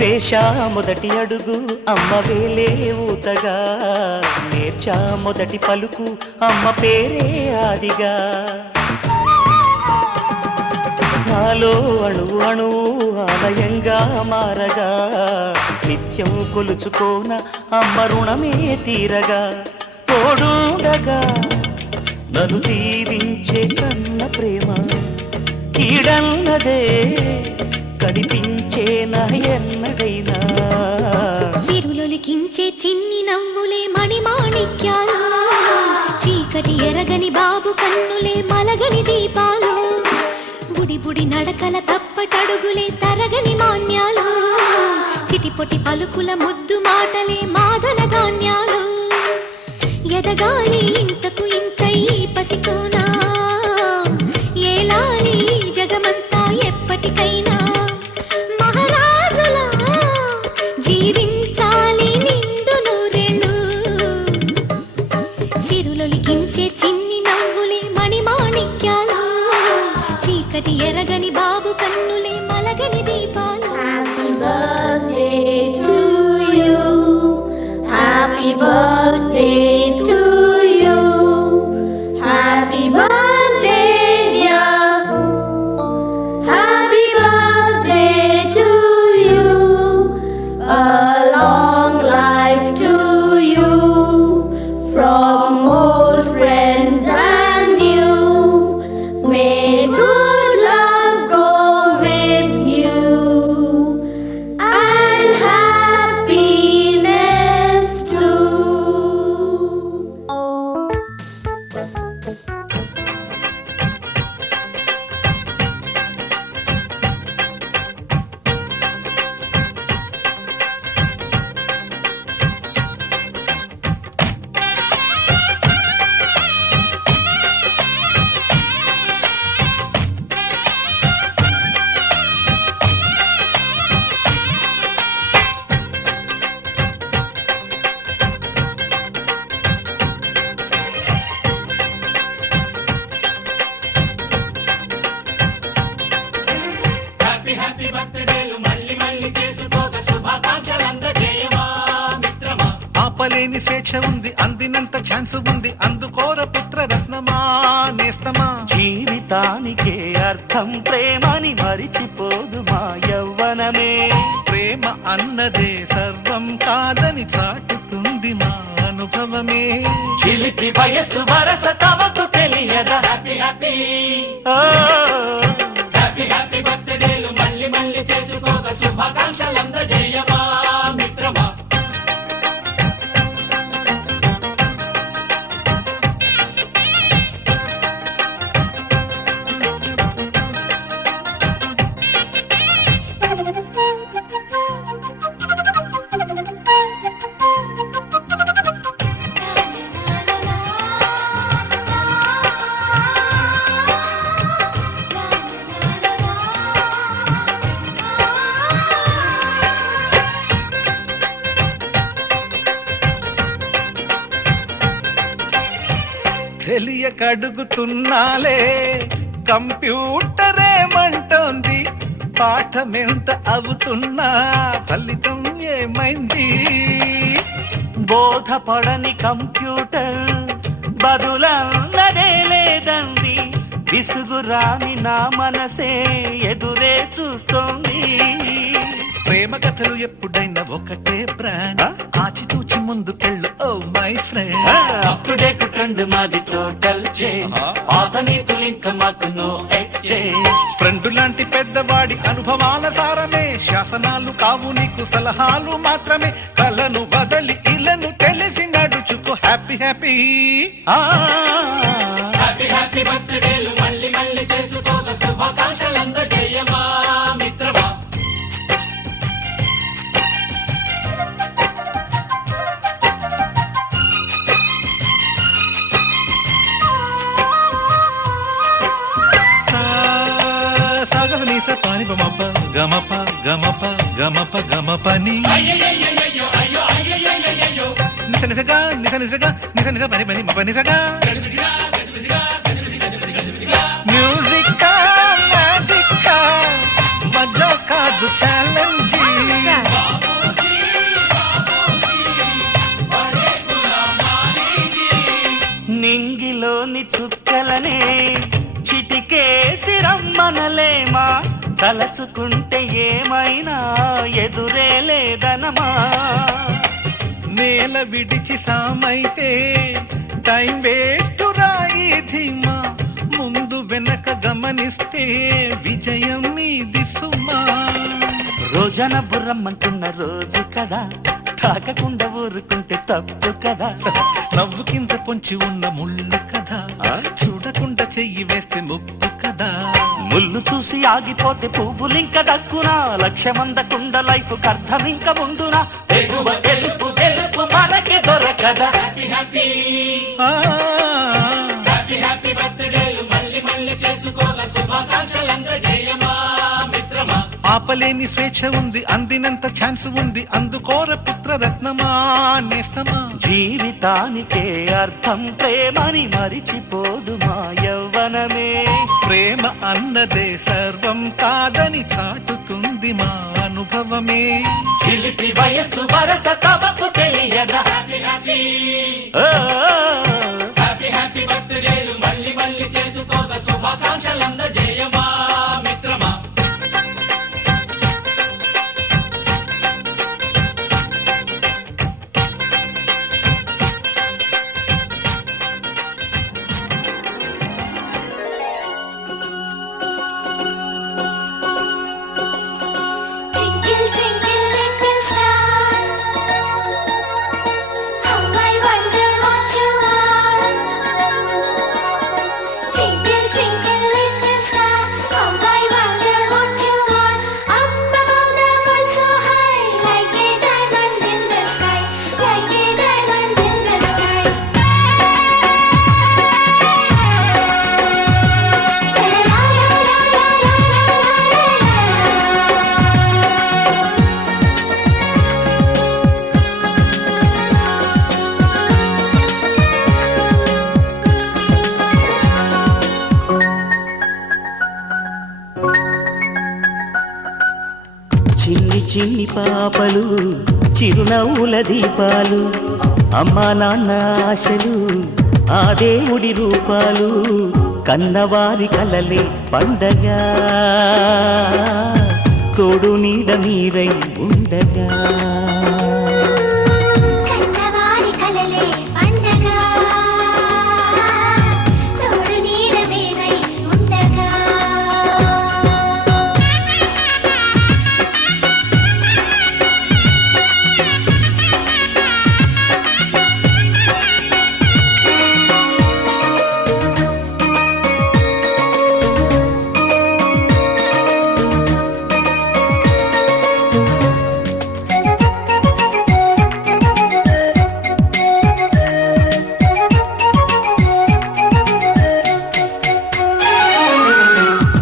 వేశా మొదటి అడుగు అమ్మ వేలే ఊతగా, నేర్చా మొదటి పలుకు అమ్మ పేరే ఆదిగా. నాలో అణువు అణువు ఆలయంగా మారగా, నిత్యం కొలుచుకోన అమ్మ రుణమే తీరగా. తోడుండగా నన్ను దీవించే కన్న ప్రేమ కీడన్నదే కనిపించేనా ఎన్నడైనా. సిరులొలికించే చిన్ని నవ్వులే మణిమాణిక్యాలు, చీకటి ఎరగని బాబు కన్నులే మలగని దీపాలు. బుడి బుడి నడకల తప్పటడుగులే తరగని మాన్యాలు, చిటిపొటి పలుకుల ముద్దు మాటలే మాదన ధాన్యాలు. ఎదగాలి ఇంతకు ఇంత ఈ పసికోనా, ఏలాలి జగమంతా ఎప్పటికైనా. జీవించాలి నిండు నూరేళ్ళు, సిరులొలికించే చిన్ని నవ్వులే మణిమాణిక్యాలు, చీకటి ఎరగని బాబు కన్నులే మలగని దీపాలు. Happy birthday to you, happy birthday to you, happy birthday dear, happy birthday to you. A long life to you, from old friends and new. May good luck go with you, and happiness too. ఆపలేని స్వేచ్ఛ ఉంది, అందినంత chance ఉంది, అందుకోర పుత్ర రత్నమా నేస్తమా. జీవితానికే అర్థం ప్రేమని మరిచిపోదు మా యవ్వనమే. ప్రేమ అన్నదే సర్వం కాదని చాటుతుంది మా అనుభవమే. చిలిపి వయసు వరస తమకు తెలియదా. హ్యాపీ హ్యాపీ హ్యాపీ హ్యాపీ బర్త్డేలు మళ్ళీ మళ్ళీ చేసుకోక శుభాకాంక్షలందజేయమా మిత్రమా. తెలియక అడుగుతున్నాలే, కంప్యూటరేమంటోంది, పాఠమెంత అవుతున్నా ఫలితం ఏమైంది. బోధపడని కంప్యూటర్ బదులన్నదే లేదండి, విసుగురాని నా మనసే ఎదురే చూస్తోంది. ప్రేమ కథలు ఎప్పుడైనా ఒకటే బ్రాండ్, ఆచితూచి ముందుకెళ్ళు oh my friend. Up to date trend మాది టోటల్ చేంజ్, పాత నీతులు ఇంకా మాకు నో ఎక్స్చేంజ్. ఫ్రెండ్ లాంటి పెద్దవాడి అనుభవాల సారమే, శాసనాలు కావు నీకు సలహాలు మాత్రమే. కలను వదలి ఇలను తెలిసి నడుచుకో happy happy. Happy happy happy బర్త్డేలు మళ్ళీ మళ్ళీ చేసుకోక శుభాకాంక్షలందజేయమా మిత్రమా. సాగర నీస పాని బమప గమప గమప గమప గమపని అయ్యయ్యయ్యయ్యో, అయ్యో అయ్యయ్యయ్యో, నిస నిసగా నిస నిసగా నిస నిస పని పని మప నిసగా. మ్యూజిక్ మ్యాజిక్ మజా కాదు ఛాలెంజ్. నింగిలోని చుక్కలనే చిటికేసి రమ్మనలేమా, తలచుకుంటే ఏమైనా ఎదురే లేదనమా. నేల విడిచి సామైతే టైం వేస్ట్ రాయి ధీమా, ముందు వెనక గమనిస్తే విజయం మీది సుమా. రోజన బుర్రమ్మంటున్న రోజు కదా, తాకకుండా ఊరుకుంటే తప్పు కదా. నవ్వు కింద పొంచి ఉన్న ముళ్ళు కదా, చూడకుండా చెయ్యి వేస్తే ముప్పు కదా. ముళ్ళు చూసి ఆగిపోతే పువ్వులింక దక్కునా, లక్ష్యమందకుండ లైఫ్ అర్థం ఇంక ఉండునా. తెగువ గెలుపు గెలుపు మనకి దొరకదా. హ్యాపీ హ్యాపీ ఆ, హ్యాపీ హ్యాపీ బర్త్డేలు మళ్ళీ మళ్ళీ చేసుకోగా శుభాకాంక్షలందజేయమా మిత్రమా. ఆపలేని స్వేచ్ఛ ఉంది, అందినంత ఛాన్స్ ఉంది, అందుకోర పుత్రరత్నమా నేస్తమా. జీవితానికే అర్థం ప్రేమని మరిచిపోదు మా యవ్వనమే. ప్రేమ అన్నదే సర్వం కాదని చాటుతుంది మా అనుభవమే. చిలిపి వయస్సు వరస తమకు తెలియదా. హ్యాపీ హ్యాపీ హ్యాపీ హ్యాపీ బర్త్డేలు మళ్ళీ మళ్ళీ చేసుకోగా శుభాకాంక్షలందజేయమా మిత్రమా. Twinkle, twinkle, little star, how I wonder what you are. Twinkle, twinkle, little star, how I wonder what you are. Up above the world so high, like a diamond in the sky, like a diamond in the sky. La la la la la la la చిన్ని చిన్ని పాపలు చిరునవ్వుల దీపాలు, అమ్మా నాన్న ఆశలు ఆ దేవుడి రూపాలు, కన్నవారి కలలే పండగ తోడు నీడ మీరై ఉండగా. కన్నవారి కలలే పండగ తోడు నీడ మేమై ఉండగా.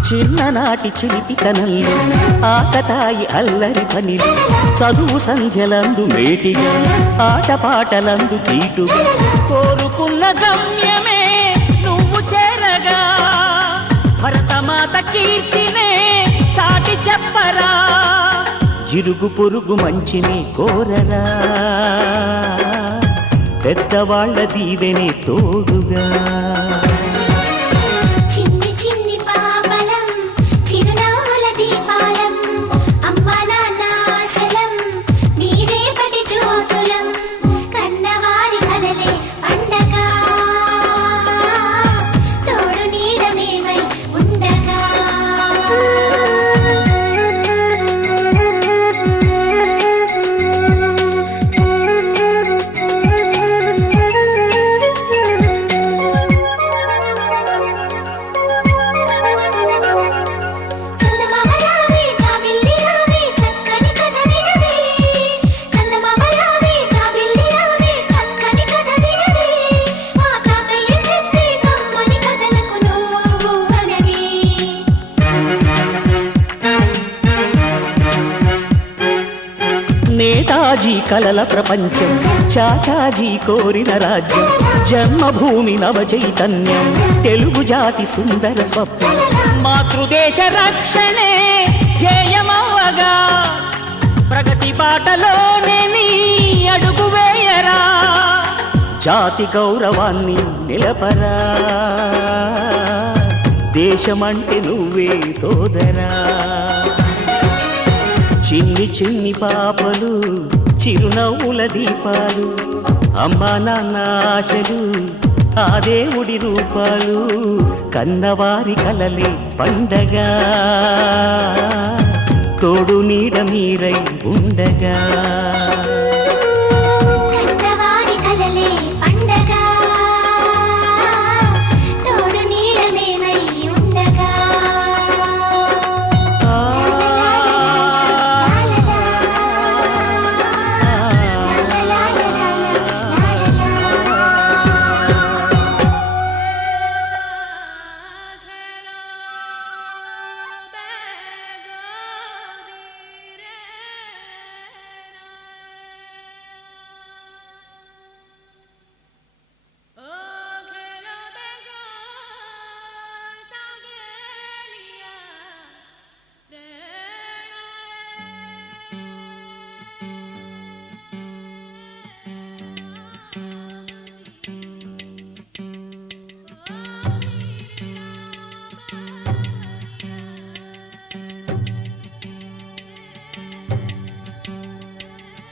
చిన్ననాటి చిలిపితనంలో ఆకతాయి అల్లరి పనిలు, చదువు సంధ్యలందు మేటిగా ఆటపాటలందు తీటుగా, కోరుకున్న గమ్యమే నువ్వు చేరగా, భరతమాత కీర్తినే చాటి చెప్పరా, ఇరుగు పొరుగు మంచిని కోరరా, పెద్దవాళ్ల దీవెనే తోడుగా. చిన్ని చిన్ని పాపలం చిరునవ్వుల దీపాలం, అమ్మా నాన్న ఆశలం మీరేపటి జ్యోతులం, కన్నవారి కలలే పండగ తోడు నీడ మేమై ఉండగా. కలల ప్రపంచం చాచాజీ కోరిన రాజ్యం జన్మభూమి నవ చైతన్యం తెలుగు జాతి సుందర స్వప్నం మాతృదేశ రక్షణే ధ్యేయమవ్వగా ప్రగతి బాటలోనే నీ అడుగు వేయరా జాతి గౌరవాన్ని నిలపరా దేశమంటే నువ్వే సోదరా చిన్ని చిన్ని పాపలు చిరునవ్వుల దీపాలు అమ్మా నాన్న ఆశలు ఆ దేవుడి రూపాలు కన్నవారి కలలే పండగా తోడు నీడ మీరై ఉండగా కన్నవారి కలలే పండగా తోడు నీడ మేమై ఉండగా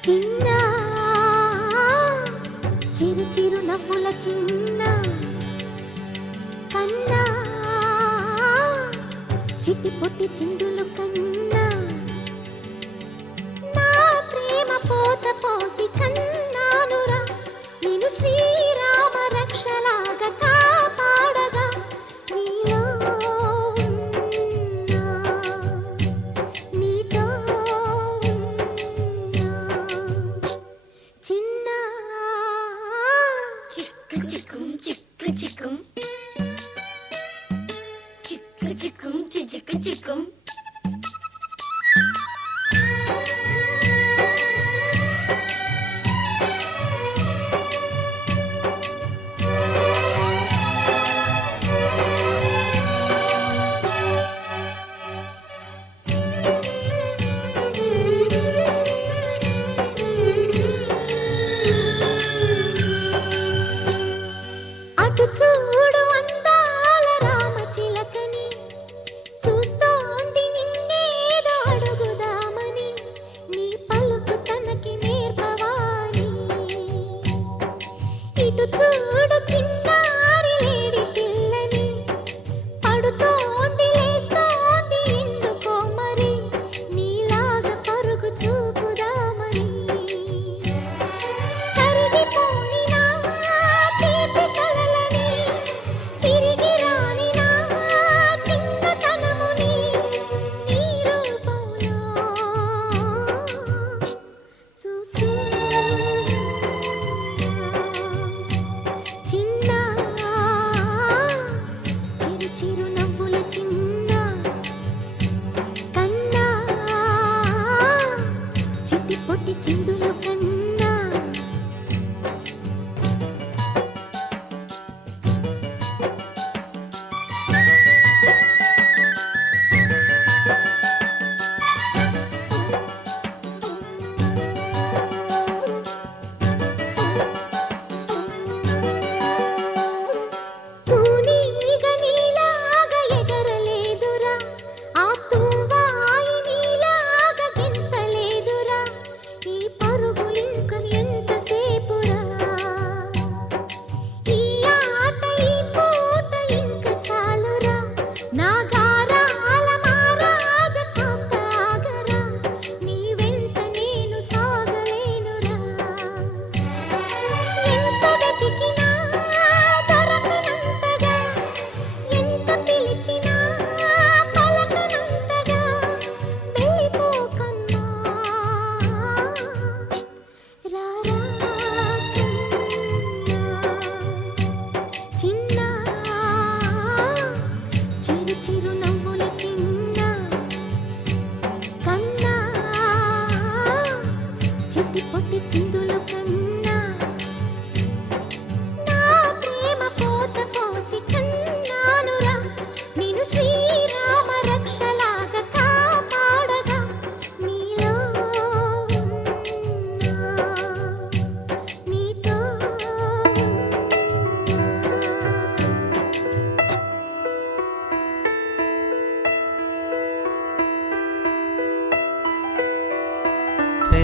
చిన్న చిరు చిరు నవ్వుల చిన్న కన్నా చిట్టి పొట్టి చిందులు కన్నా నా ప్రేమ పోత పోసి కన్నానురా నేను శ్రీరామ రక్షలాగా కాపాడగా నీలో నీతో చిన్న చిక్కు చిక్కుం చిక్కు చిక్కుం చిక్కు చిక్కుం చిక్కు చిక్కుం అటు చూడు అందాల రామ చిలకని చూస్తోంది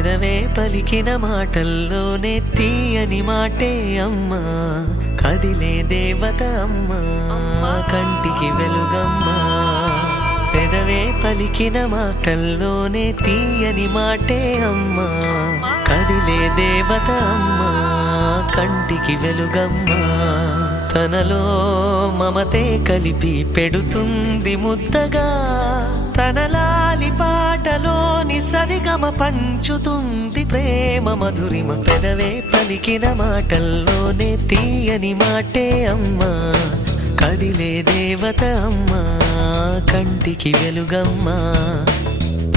పెదవే పలికిన మాటల్లోనే తీయని మాటే అమ్మా, కదిలే దేవత అమ్మా, కంటికి వెలుగమ్మా. పెదవే పలికిన మాటల్లోనే తీయని మాటే అమ్మా, కదిలే దేవత అమ్మా, కంటికి వెలుగమ్మా. తనలో మమతే కలిపి పెడుతుంది ముద్దగా, తనలాలి పాటలోని సరిగమ పంచుతుంది ప్రేమ మధురిమ. పెదవే పలికిన మాటల్లోనే తీయని మాటే అమ్మా, కదిలే దేవత అమ్మా, కంటికి వెలుగమ్మా.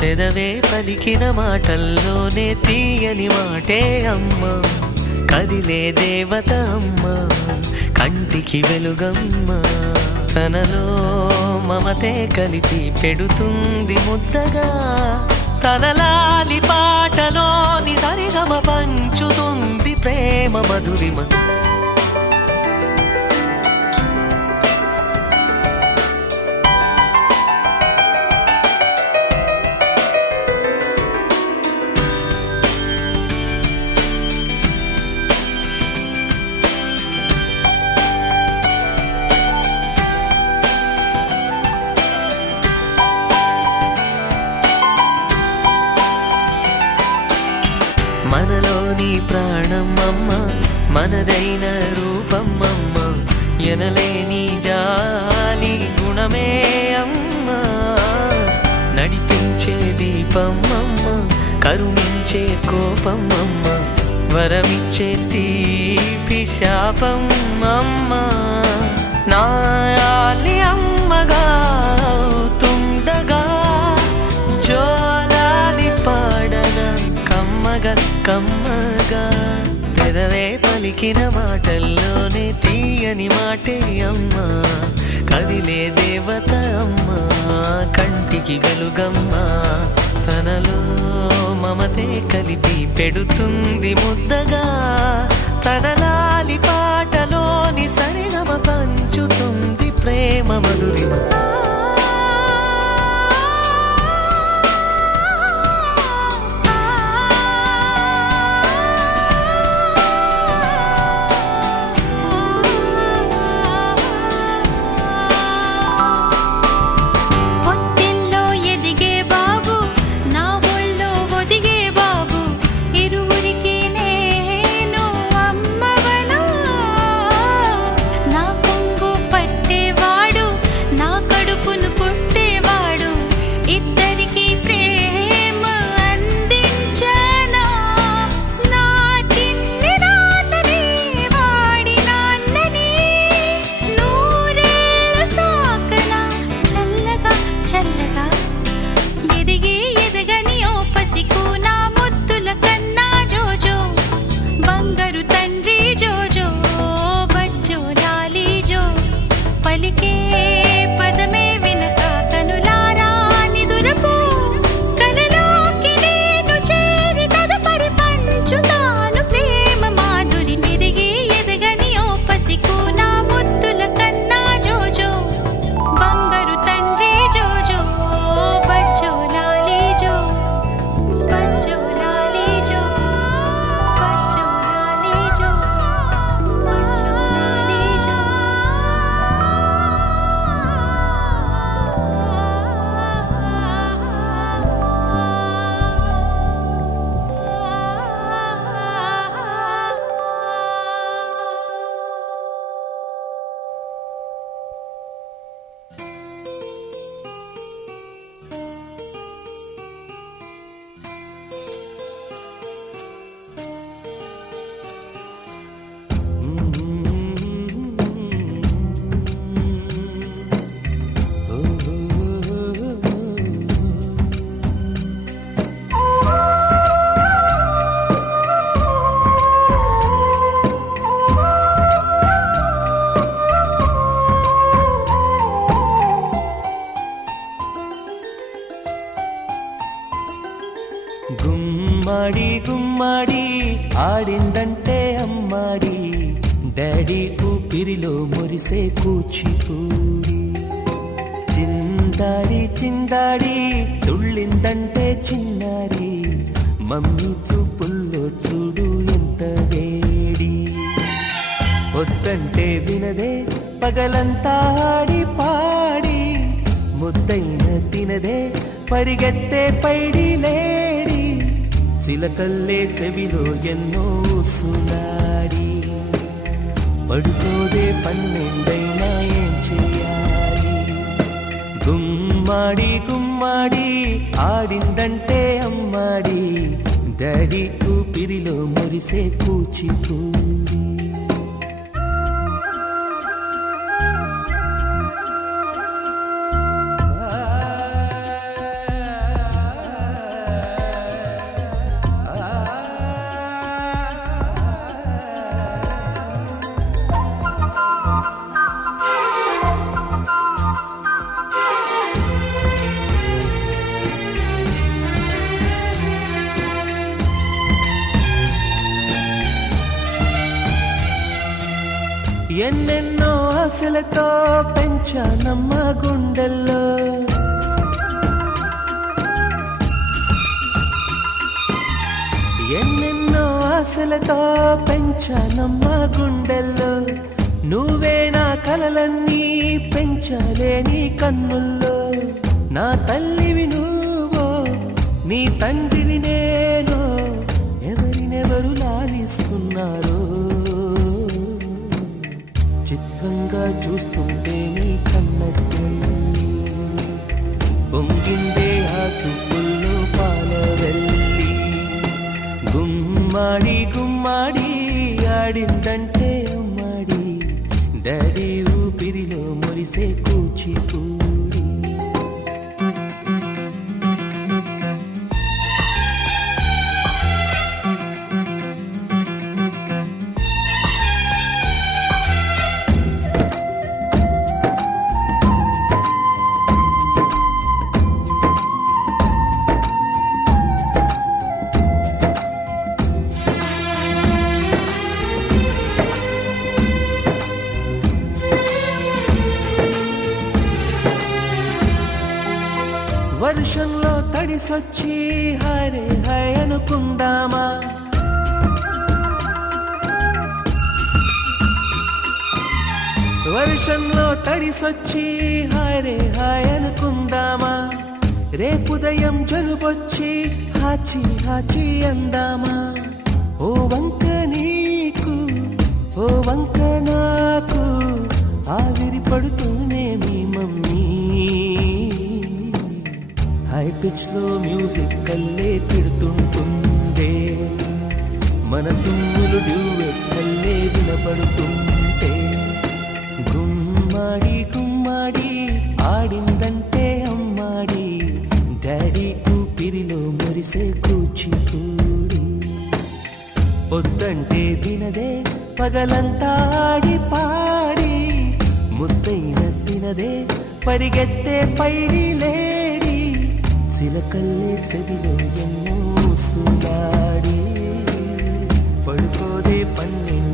పెదవే పలికిన మాటల్లోనే తీయని మాటే అమ్మా, కదిలే దేవత అమ్మా, కంటికి వెలుగమ్మా. తనలో మమతే కలిపి పెడుతుంది ముద్దగా, తనలాలి పాటలోని సరిగమ పంచుతుంది ప్రేమ మధురిమ. మనలోని ప్రాణం అమ్మ, మనదైన రూపం అమ్మ, ఎనలేని జాలి గుణమే అమ్మ. నడిపించే దీపం అమ్మ, కరుణించే కోపం అమ్మ, వరమిచ్చే తీపి శాపం అమ్మ. నాయాలి అమ్మగా అవుతుండగా, జోలాలి పాడన కమ్మగా కమ్మగా. పెదవే పలికిన మాటల్లోనే తీయని మాటే అమ్మా, కదిలే దేవత అమ్మా, కంటికి వెలుగమ్మా. తనలో మమతే కలిపి పెడుతుంది ముద్దగా, తనలాలి పాటలోని సరిగమ పంచుతుంది ప్రేమ మధురిమ. గుమ్మడి గుమ్మడి ఆడిందంటే అమ్మాడి, డాడీ ఊపిరిలో మురిసే కూచిపూడి. చిందాడి చిందాడి తుళ్ళిందంటే చిన్నారి, మమ్మీ చూపుల్లో చూడు ఎంత వేడి, పొద్దంటే వినదే పగలంతా ఆడి పాడి, ముద్దైన తినదే పరిగెత్తే పైడి లేడి, చిలకల్లే చెవిలో ఎన్నో సునాడి, పడుకోదే పన్నెండైనా ఏం చేయాలి, గుమ్మాడి గుమ్మాడి ఆడిందంటే అమ్మాడి, డాడీ ఊపిరిలో మురిసే కూచిపూడి. ఎన్నెన్నో ఆశలతో పెంచానమ్మ గుండెల్లో, ఎన్నెన్నో ఆశలతో పెంచానమ్మ గుండెల్లో, నువ్వే నా కలలన్నీ పెంచాలే నీ కన్నుల్లో, నా తల్లివి నువ్వో నీ తండ్రిని నేను, ఎవరినెవరు లాలిస్తున్నారో చిత్రంగా చూస్తుంటే నీ కన్నట్టు, పొంగిందే ఆ చూపుల్లో పాలవెల్లి, గుమ్మాడి గుమ్మాడి ఆడిందంటే అమ్మాడి, డాడీ ఊపిరిలో మురిసే కూచిపూడి. వర్షంలో తడిసొచ్చి హరే హై అనుకుందామా, వర్షంలో తడిసొచ్చి హరే హాయ్ అనుకుందామా, రేపుదయం జలుబొచ్చి హాచి హాచి అందామా, ఓ వంక నీకు ఓ వంక నాకు ఆవిరి పడుతూనే మీ మమ్మీ, హై పిచ్ లో మ్యూజిక్ కల్లే తిడుతుంటుందే, మన తుమ్ములు డ్యూయెట్ కల్లే వినపడుతుంటే, గుమ్మాడి గుమ్మాడి ఆడిందంటే అమ్మాడి, డాడీ ఊపిరిలో మురిసే కూచిపూడి, పొద్దంటే తినదే పగలంతా ఆడి పాడి, ముద్దైన తినదే పరిగెత్తే పైడి లేడి, చిలకల్లే చెవిలో ఎన్నో సులాడి, పడుకోదే పన్నెండు